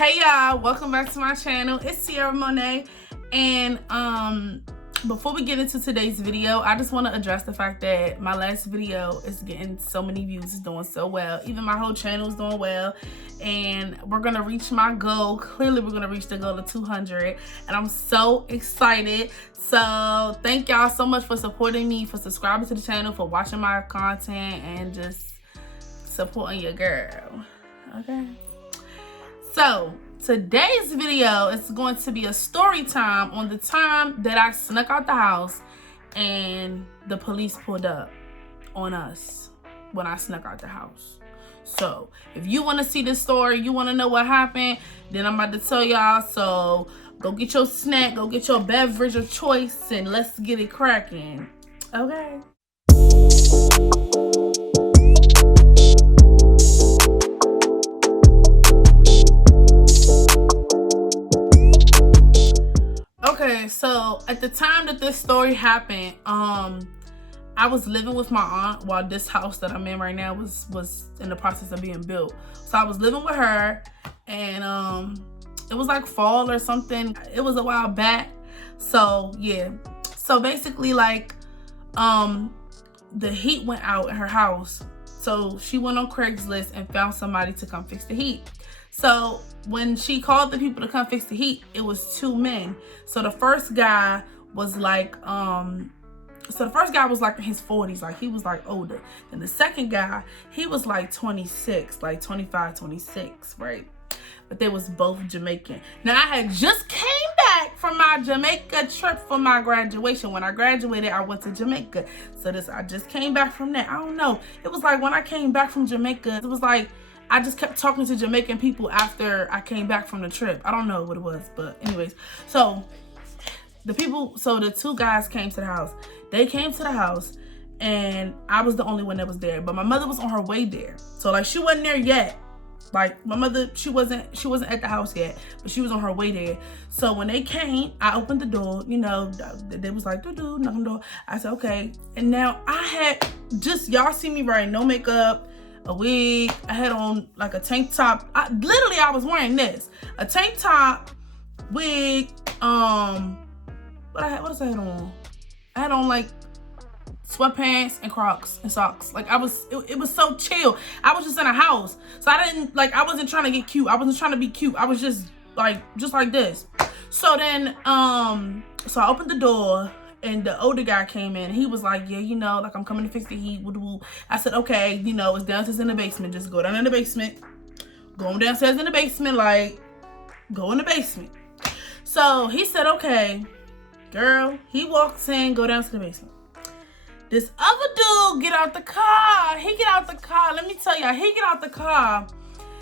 Hey y'all, welcome back to my channel. It's Sierra Monet, and before we get into today's video, I just want to address the fact that my last video is getting so many views. It's doing so well. Even my whole channel is doing well, and we're gonna reach my goal. Clearly we're gonna reach the goal of 200, and I'm so excited. So thank y'all so much for supporting me, for subscribing to the channel, for watching my content, and just supporting your girl. Okay, so today's video is going to be a story time on the time that I snuck out the house and the police pulled up on us when I snuck out the house. So if you want to see this story, you want to know what happened, then I'm about to tell y'all. So go get your snack, go get your beverage of choice, and let's get it cracking. Okay. Okay, so at the time that this story happened, I was living with my aunt while this house that I'm in right now was in the process of being built. So I was living with her, and it was like fall or something. It was a while back. So yeah. So basically, like, the heat went out at her house. So she went on Craigslist and found somebody to come fix the heat. So when she called the people to come fix the heat, it was two men. So the first guy was like, in his 40s, like he was like older. And the second guy, he was like 26, like 25, 26, right? But they was both Jamaican. Now I had just came back from my Jamaica trip for my graduation. When I graduated, I went to Jamaica. So I just came back from that. I don't know. It was like when I came back from Jamaica, it was like, I just kept talking to Jamaican people after I came back from the trip. I don't know what it was, but anyways. So the two guys came to the house. They came to the house, and I was the only one that was there. But my mother was on her way there. So like she wasn't there yet. Like my mother, she wasn't at the house yet, but she was on her way there. So when they came, I opened the door, you know, they was like, doo-doo, knock on the door. I said, okay. And now I had just, y'all see me right, no makeup, a wig. I had on like a tank top. I was wearing this, a tank top, wig. What else I had on? I had on like sweatpants and Crocs and socks. Like it was so chill. I was just in a house, so I wasn't trying to get cute. I wasn't trying to be cute. I was just like this. So then, so I opened the door, and the older guy came in. He was like, yeah, you know, like I'm coming to fix the heat. I said, okay, you know, it's downstairs in the basement. Just go down in the basement. Go downstairs in the basement, like, go in the basement. So he said, okay, girl. He walks in, go down to the basement. This other dude get out the car. He get out the car. Let me tell y'all, he get out the car.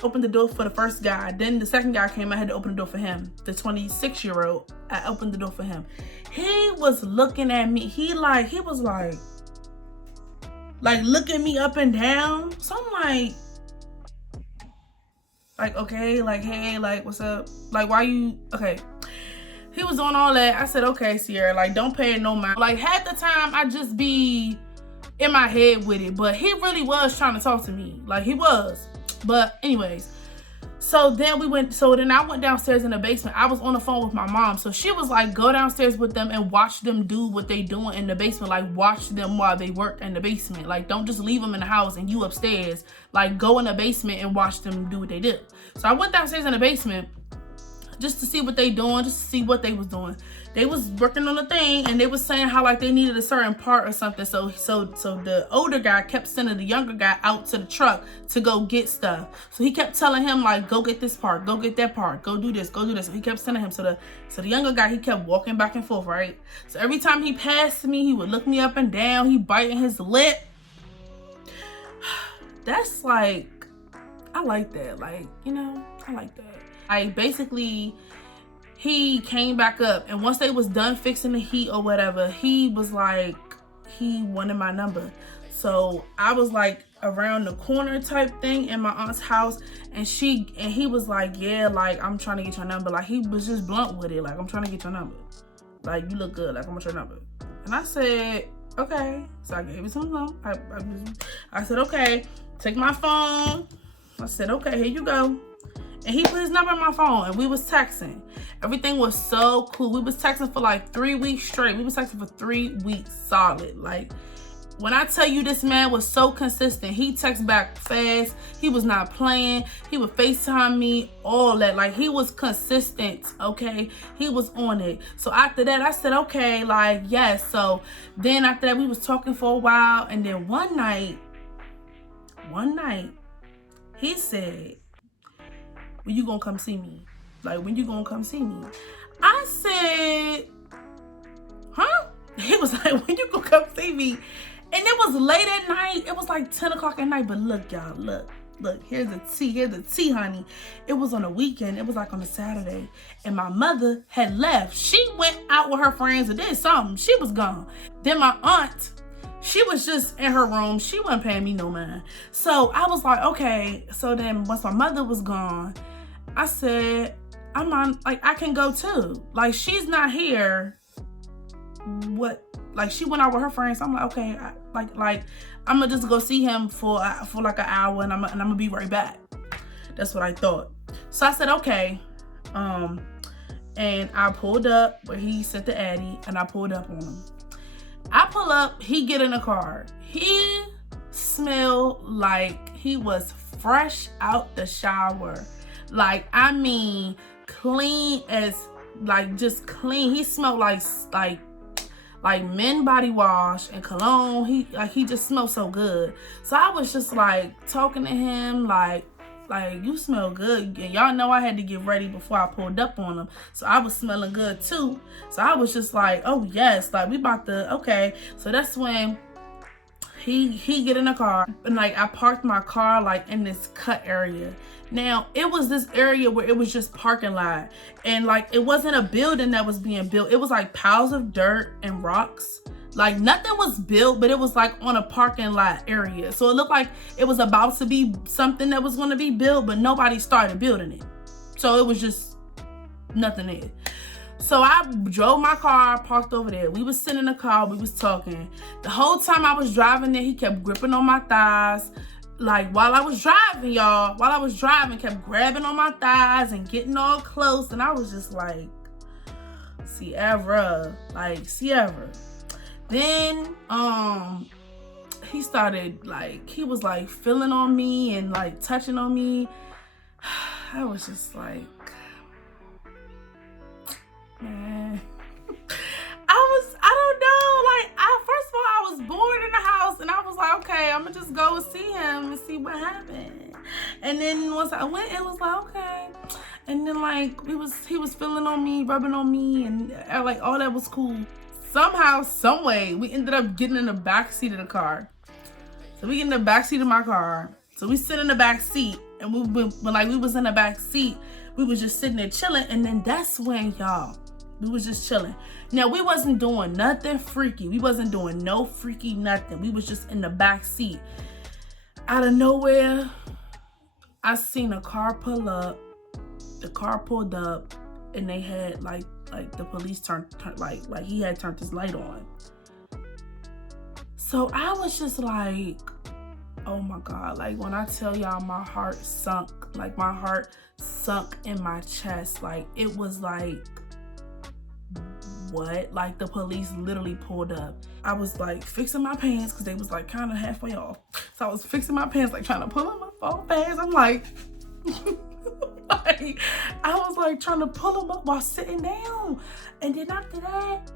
Opened the door for the first guy. Then the second guy came. I had to open the door for him. The 26-year-old. I opened the door for him. He was looking at me. He was like looking me up and down. So I'm like, okay, like, hey, like, what's up? Like, why you, okay. He was doing all that. I said, okay, Sierra, like, don't pay it no mind. Like, half the time, I just be in my head with it. But he really was trying to talk to me. Like, he was. But anyways, so then I went downstairs in the basement. I was on the phone with my mom. So she was like, go downstairs with them and watch them do what they doing in the basement. Like, watch them while they work in the basement. Like, don't just leave them in the house and you upstairs. Like, go in the basement and watch them do what they do. So I went downstairs in the basement just to see what they doing, just to see what they was doing. They was working on a thing, and they was saying how like they needed a certain part or something. So the older guy kept sending the younger guy out to the truck to go get stuff. So he kept telling him like, go get this part, go get that part, go do this, go do this. So he kept sending him. So the younger guy, he kept walking back and forth, right? So every time he passed me, he would look me up and down. He biting his lip. That's like, I like that. Like, you know, I like that. Basically, he came back up, and once they was done fixing the heat or whatever, he was like, he wanted my number. So I was like around the corner type thing in my aunt's house, and he was like, yeah, like, I'm trying to get your number. Like, he was just blunt with it. Like, I'm trying to get your number. Like, you look good. Like, I want your number. And I said, okay. So I gave him some number. I said, okay, take my phone. I said, okay, here you go. And he put his number in my phone and we was texting. Everything was so cool. We was texting for like 3 weeks straight. We was texting for 3 weeks solid. Like, when I tell you this man was so consistent, he texted back fast. He was not playing. He would FaceTime me, all that. Like, he was consistent, okay? He was on it. So after that, I said, okay, like, yes. So then after that, we was talking for a while. And then one night, he said, when you gonna come see me? Like, when you gonna come see me? I said, huh? He was like, when you gonna come see me? And it was late at night. It was like 10 o'clock at night. But look, y'all, look. Here's the tea. Here's the tea, honey. It was on a weekend. It was like on a Saturday. And my mother had left. She went out with her friends and did something. She was gone. Then my aunt, she was just in her room. She wasn't paying me no mind. So I was like, okay. So then once my mother was gone, I said, I'm on, like, I can go too. Like, she's not here. What? Like, she went out with her friends. I'm like, okay, like I'm gonna just go see him for like an hour, and I'm gonna be right back. That's what I thought. So I said, okay. And I pulled up where he sent the Addy, and I pulled up on him. I pull up, he get in the car. He smelled like he was fresh out the shower. Like, I mean, clean as, like, just clean. He smelled like men body wash and cologne. He just smelled so good. So I was just like talking to him like you smell good. And y'all know I had to get ready before I pulled up on him. So I was smelling good too. So I was just like, oh yes, like we about to, okay. So that's when he get in the car, and like I parked my car like in this cut area. Now, it was this area where it was just parking lot, and like it wasn't a building that was being built. It was like piles of dirt and rocks. Like nothing was built, but it was like on a parking lot area. So it looked like it was about to be something that was going to be built, but nobody started building it. So it was just nothing there. So I drove my car, parked over there. We was sitting in the car, we was talking. The whole time I was driving there, he kept gripping on my thighs. Like, while I was driving, y'all, kept grabbing on my thighs and getting all close. And I was just like, Sierra. Then, he started, like, he was, like, feeling on me and, like, touching on me. I was just like, man. I don't know. Like, first of all, I was bored in the house, and I was like, okay, I'm gonna just go and see him and see what happened. And then once I went, it was like, okay. And then like he was feeling on me, rubbing on me, and like all that was cool. Somehow, some way, we ended up getting in the back seat of the car. So we get in the back seat of my car. So we sit in the back seat, and when we was in the back seat, we was just sitting there chilling. And then that's when, y'all, we was just chilling. Now, we wasn't doing nothing freaky. We wasn't doing no freaky nothing. We was just in the back seat. Out of nowhere, I seen a car pull up. The car pulled up, and they had like the police turned like he had turned his light on. So I was just like, oh my God. Like, when I tell y'all, my heart sunk. Like, my heart sunk in my chest. Like, it was like, what? Like, the police literally pulled up. I was like fixing my pants because they was like kind of halfway off. So I was fixing my pants, like trying to pull on my phone pants. I'm like, like, I was like trying to pull them up while sitting down. And then after that,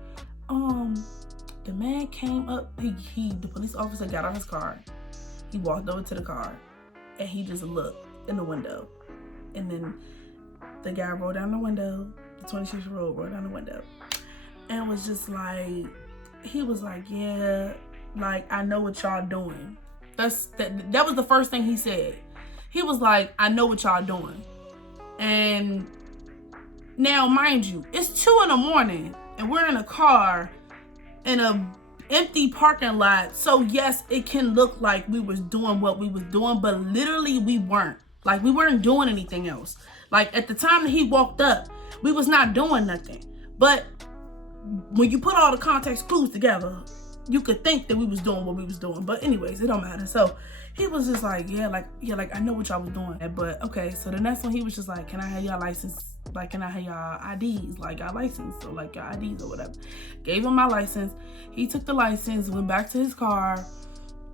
the man came up. The police officer got out his car. He walked over to the car, and he just looked in the window. And then the guy rolled down the window. The 26-year-old rolled down the window. And was just like, he was like, yeah, like, I know what y'all doing. That was the first thing he said. He was like, I know what y'all doing. And now, mind you, it's 2 a.m. and we're in a car in a empty parking lot. So yes, it can look like we was doing what we was doing, but literally we weren't. Like, we weren't doing anything else. Like, at the time that he walked up, we was not doing nothing. But when you put all the context clues together, you could think that we was doing what we was doing. But anyways, it don't matter. So he was just like, yeah, like I know what y'all was doing. But okay, so the next one, he was just like, can I have y'all license? Like, can I have y'all IDs? Like, y'all license, or like y'all IDs or whatever. Gave him my license. He took the license, went back to his car.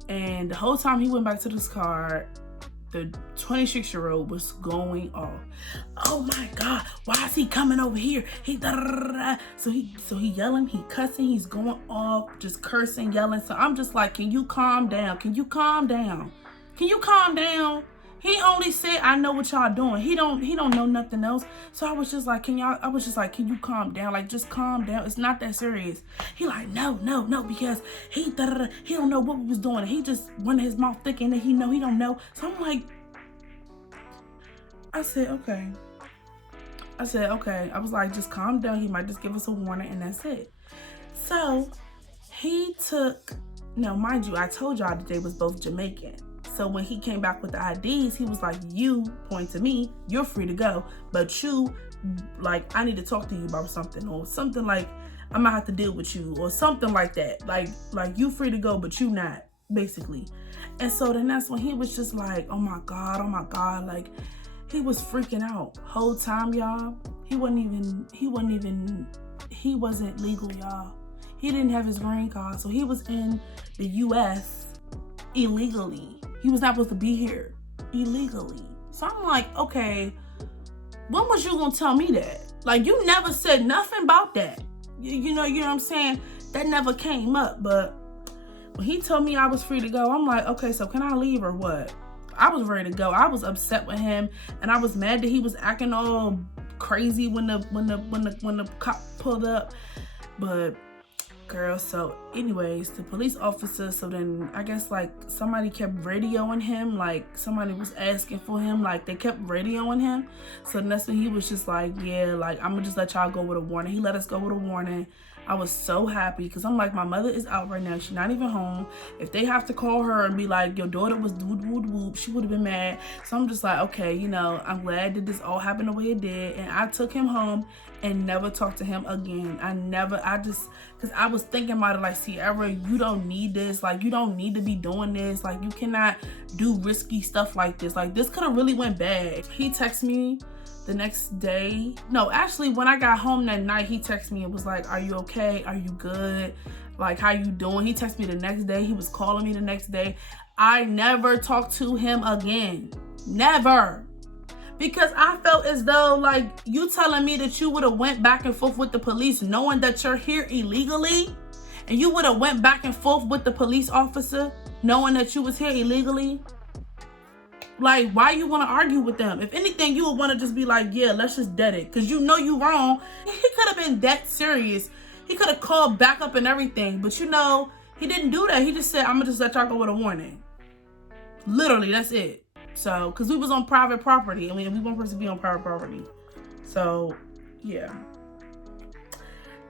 And the whole time he went back to this car, the 26-year-old was going off. Oh my God, why is he coming over here? So he yelling, he cussing, he's going off, just cursing, yelling. So I'm just like, can you calm down? Can you calm down? Can you calm down? He only said, I know what y'all doing. He don't know nothing else. So I was just like, can you calm down? Like, just calm down. It's not that serious. He like, no, because he don't know what we was doing. He just running his mouth thinking that he don't know. So I'm like, I said, okay. I was like, just calm down. He might just give us a warning and that's it. So he took, now mind you, I told y'all that they was both Jamaican. So when he came back with the IDs, he was like, you, point to me, you're free to go. But you, like, I need to talk to you about something, or something like, I might have to deal with you, or something like that. Like you free to go, but you not, basically. And so then that's when he was just like, oh my God. Like, he was freaking out. Whole time, y'all, he wasn't legal, y'all. He didn't have his green card. So he was in the US illegally. He was not supposed to be here illegally. So I'm like, okay, when was you gonna tell me that? Like, you never said nothing about that. You know what I'm saying? That never came up. But when he told me I was free to go, I'm like, okay, so can I leave or what? I was ready to go. I was upset with him, and I was mad that he was acting all crazy when the cop pulled up. But girl, so anyways, the police officer, so then I guess like somebody kept radioing him, like somebody was asking for him, like they kept radioing him. So then that's when he was just like, yeah, like I'm gonna just let y'all go with a warning. He let us go with a warning. I was so happy because I'm like, my mother is out right now. She's not even home. If they have to call her and be like, your daughter was whoop, she would have been mad. So I'm just like, okay, you know, I'm glad that this all happened the way it did. And I took him home and never talked to him again. Because I was thinking about it like, Sierra, you don't need this. Like, you don't need to be doing this. Like, you cannot do risky stuff like this. Like, this could have really went bad. He texted me the next day. No, actually, when I got home that night, he texted me and was like, are you okay? Are you good? Like, how you doing? He texted me the next day. He was calling me the next day. I never talked to him again. Never. Because I felt as though, like, you telling me that you would have went back and forth with the police knowing that you're here illegally, and you would have went back and forth with the police officer knowing that you was here illegally. Like, why you want to argue with them? If anything, you would want to just be like, yeah, let's just dead it. Because you know you wrong. He could have been that serious. He could have called back up and everything. But, you know, he didn't do that. He just said, I'm going to just let y'all go with a warning. Literally, that's it. So, because we was on private property. I mean, we weren't supposed to be on private property. So, yeah.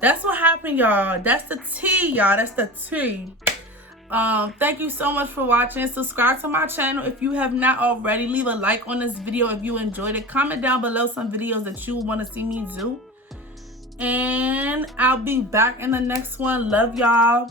That's what happened, y'all. That's the tea, y'all. That's the tea. Thank you so much for watching. Subscribe to my channel if you have not already. Leave a like on this video if you enjoyed it. Comment down below some videos that you want to see me do. And I'll be back in the next one. Love y'all.